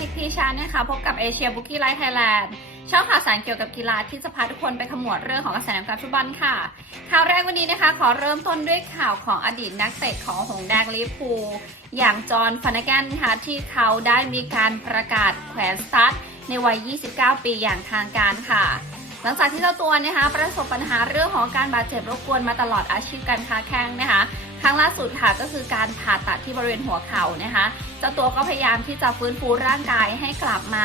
จิกพีชาเนี่ยค่ะ พบกับเอเชียบุกี้ไลท์ไทยแลนด์ช่องข่าวสารเกี่ยวกับกีฬาที่จะพาทุกคนไปขมวดเรื่องของกระแสน้ำการฟุตบอลค่ะ ข่าวแรกวันนี้นะคะ ขอเริ่มต้นด้วยข่าวของอดีตนักเตะของหงแดงลิเวอร์พูอย่างจอห์นฟานาแกนค่ะที่เขาได้มีการประกาศแขวนสตาร์ในวัย 29 ปีอย่างทางการค่ะ หลังจากที่เจ้าตัวนะคะประสบปัญหาเรื่องของการบาดเจ็บรบกวนมาตลอดอาชีพการค้าแข้งนะคะ ครั้งล่าสุดค่ะก็คือการผ่าตัดที่บริเวณหัวเข่านะคะเจ้าตัวก็พยายามที่จะฟื้นฟูร่างกายให้กลับมา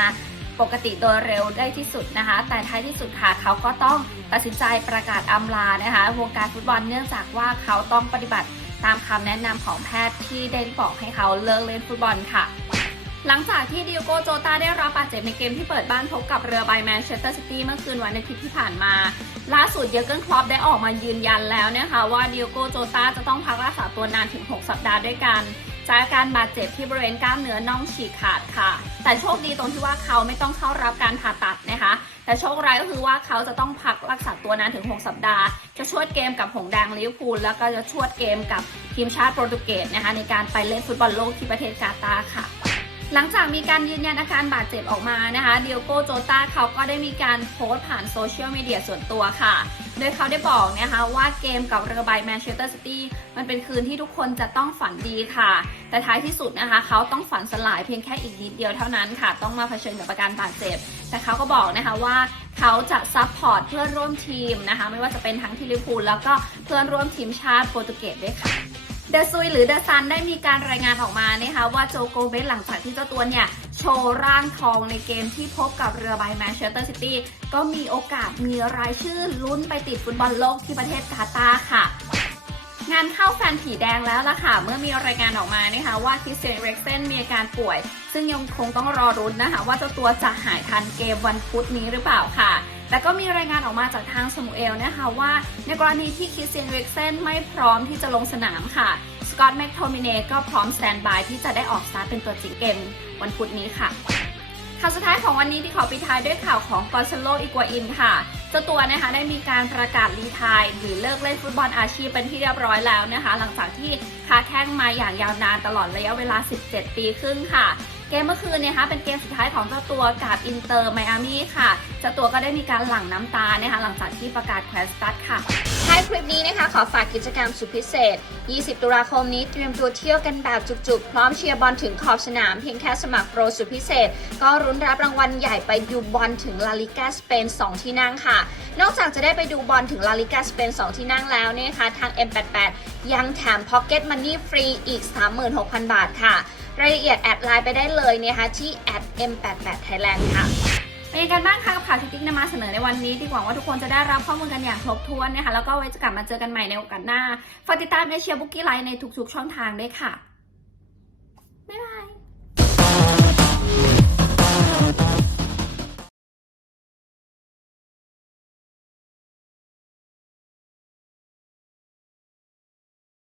ปกติโดยเร็วได้ที่สุดนะคะ แต่ท้ายที่สุดค่ะเขาก็ต้องตัดสินใจประกาศอำลานะคะ วงการฟุตบอลเนื่องจากว่าเขาต้องปฏิบัติตามคำแนะนำของแพทย์ที่ได้บอกให้เขาเลิกเล่นฟุตบอลค่ะ หลังจากที่ดิโกโจตาได้รับบาดเจ็บในเกมที่เปิดบ้านพบกับเรือใบแมนเชสเตอร์ซิตี้เมื่อคืนวันอาทิตย์ที่ผ่านมา ล่าสุดเยอร์เกนคลอปได้ออกมายืนยันแล้วนะคะว่าดิโกโจตาจะต้องพักรักษาตัวนานถึง 6 สัปดาห์ด้วยกันจากอาการบาดเจ็บที่บริเวณกล้ามเนื้อน่องฉีกขาดค่ะ แต่โชคดีตรงที่ว่าเขาไม่ต้องเข้ารับการผ่าตัดนะคะ แต่โชคร้ายก็คือว่าเขาจะต้องพักรักษาตัวนานถึง 6 สัปดาห์ จะชวดเกมกับหงแดงลิเวอร์พูลแล้วก็จะชวดเกมกับทีมชาติโปรตุเกสนะคะในการไปเล่นฟุตบอลโลกที่ประเทศกาตาร์ค่ะ หลังจากมีการยืนยันอาการบาดเจ็บออกมานะคะเดียโกโจตาเขาก็ได้มีการโพสต์ผ่านโซเชียลมีเดียส่วนตัวค่ะ โดยเขาได้บอกนะคะว่าเกมกับเรือใบแมนเชสเตอร์ซิตี้มันเป็นคืนที่ทุกคนจะต้องฝันดีค่ะ แต่ท้ายที่สุดนะคะ เขาต้องฝันสลายเพียงแค่อีกนิดเดียวเท่านั้นค่ะ ต้องมาเผชิญกับอาการบาดเจ็บ แต่เขาก็บอกนะคะว่าเขาจะซัพพอร์ตเพื่อนร่วมทีมนะคะ ไม่ว่าจะเป็นทั้งทีลิพูลแล้วก็เพื่อนร่วมทีมชาติโปรตุเกสด้วยค่ะ เดซุยหรือเดซันได้มีการรายงานออกมานะคะว่าโจโกเบสหลังจากที่เจ้าตัวเนี่ย โชว์ร่างทองในเกมที่พบกับเรือใบแมนเชสเตอร์ซิตี้ก็มีโอกาสมีรายชื่อลุ้นไปติดฟุตบอลโลกที่ประเทศกาตาร์ค่ะงานเข้าแฟนผีแดงแล้วล่ะค่ะ เมื่อมีรายงานออกมานะคะว่าคริสเตียนเร็กเซนมีอาการป่วย ซึ่งยังคงต้องรอรุ้นนะคะ ว่าเจ้าตัวจะหายทันเกมวันพุธนี้หรือเปล่าค่ะ แต่ก็มีรายงานออกมาจากทางสมูเอลนะคะว่าในกรณีที่คริสเตียนเรกเซนไม่พร้อมที่จะลงสนามค่ะสกอตแมคโทมิเนก็พร้อมสแตนบายที่จะได้ออกสตาร์เป็นตัวจริงเกมวันพุธนี้ค่ะข่าวสุดท้ายของวันนี้ที่ขอปิดท้ายด้วยข่าวของกอนเซโลอิกัวอินค่ะเจ้าตัวนะคะได้มีการประกาศรีทายหรือเลิกเล่นฟุตบอลอาชีพเป็นที่เรียบร้อยแล้วนะคะ หลังจากที่ค้าแข้งมาอย่างยาวนานตลอดระยะเวลา 17 ปีครึ่งค่ะ เกมเมื่อคืนเนะคะเป็นเกมสุดท้ายของเจ้าตัวกับอินเตอร์ไมอามี่ค่ะเจ้าตัวก็ได้มีการหลั่งน้ำตานะคะหลังจากที่ประกาศแควนสตัดค่ะ คลิปนี้นะคะ ขอฝากกิจกรรมสุดพิเศษ 20 ตุลาคมนี้เตรียมตัวเที่ยวกันแบบจุกๆ พร้อมเชียร์บอลถึงขอบสนาม เพียงแค่สมัครโปรสุดพิเศษ ก็รุ้นรับรางวัลใหญ่ไปดูบอลถึงลาลิกาสเปน 2 ที่นั่งค่ะ นอกจากจะได้ไปดูบอลถึงลาลิกาสเปน 2 ที่นั่งแล้วเนี่ยนะคะ ทาง M88 ยังแถม Pocket Money ฟรีอีก 36,000 บาทค่ะ รายละเอียดแอดไลน์ไปได้เลยนะคะที่ @m88 Thailand ค่ะ เป็นยังไงบ้างคะกับข่าวที่ติ๊กนำมาเสนอในวันนี้ที่หวังว่าทุกคนจะได้รับข้อมูลกันอย่างครบถ้วนนะคะแล้วก็ไว้จะกลับมาเจอกันใหม่ในโอกาสหน้าฝากติดตามเอเชียร์บุ๊กกี้ไลน์ในทุกๆช่องทางด้วยค่ะ